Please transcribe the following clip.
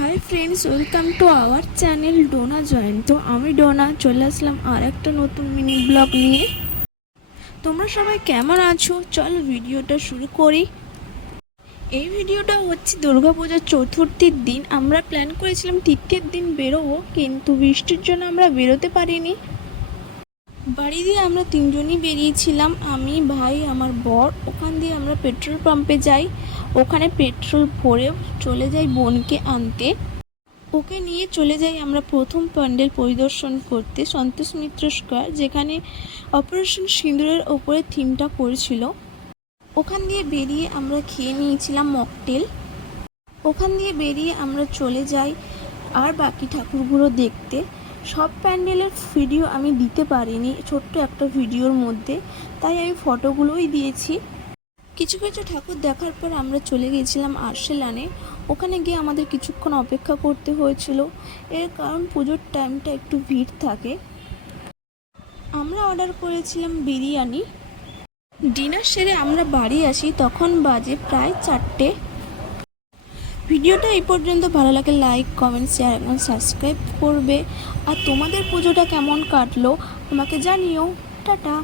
Hi friends, welcome to our channel Dona join. তো আমি ডোনা চলে আসলাম আর একটা নতুন মিনি ব্লগ নিয়ে। তোমরা সবাই কেমন আছো? চলো ভিডিওটা শুরু করি। এই ভিডিওটা হচ্ছে দুর্গাপূজার চতুর্থীর দিন। আমরা প্ল্যান করেছিলাম তৃতীয়ের দিন বেরোবো, কিন্তু বৃষ্টির জন্য আমরা বেরোতে পারিনি। বাড়ি দিয়ে আমরা তিনজনই বেরিয়েছিলাম, আমি, ভাই, আমার বর। ওখান দিয়ে আমরা পেট্রোল পাম্পে যাই, ওখানে পেট্রোল ভরে চলে যাই বোনকে আনতে। ওকে নিয়ে চলে যাই আমরা প্রথম প্যান্ডেল পরিদর্শন করতে, সন্তোষ মিত্র স্কোয়ার, যেখানে অপারেশন সিঁদুরের ওপরে থিমটা করেছিল। ওখান দিয়ে বেরিয়ে আমরা খেয়ে নিয়েছিলাম মকটেল। ওখান দিয়ে বেরিয়ে আমরা চলে যাই আর বাকি ঠাকুরগুলো দেখতে। সব প্যান্ডেলের ভিডিও আমি দিতে পারিনি ছোট্ট একটা ভিডিওর মধ্যে, তাই আমি ফটোগুলোই দিয়েছি। কিছু কিছু ঠাকুর দেখার পর আমরা চলে গিয়েছিলাম আরশেলানে। ওখানে গিয়ে আমাদের কিছুক্ষণ অপেক্ষা করতে হয়েছিল, এর কারণ পুজোর টাইমটা একটু ভিড় থাকে। আমরা অর্ডার করেছিলাম বিরিয়ানি। ডিনার সেরে আমরা বাড়ি আসি, তখন বাজে প্রায় 4টে। ভিডিওটা এই পর্যন্ত ভালো লাগে লাইক, কমেন্ট, শেয়ার এবং সাবস্ক্রাইব করবে। আর তোমাদের পুজোটা কেমন কাটলো আমাকে জানিও। টাটা।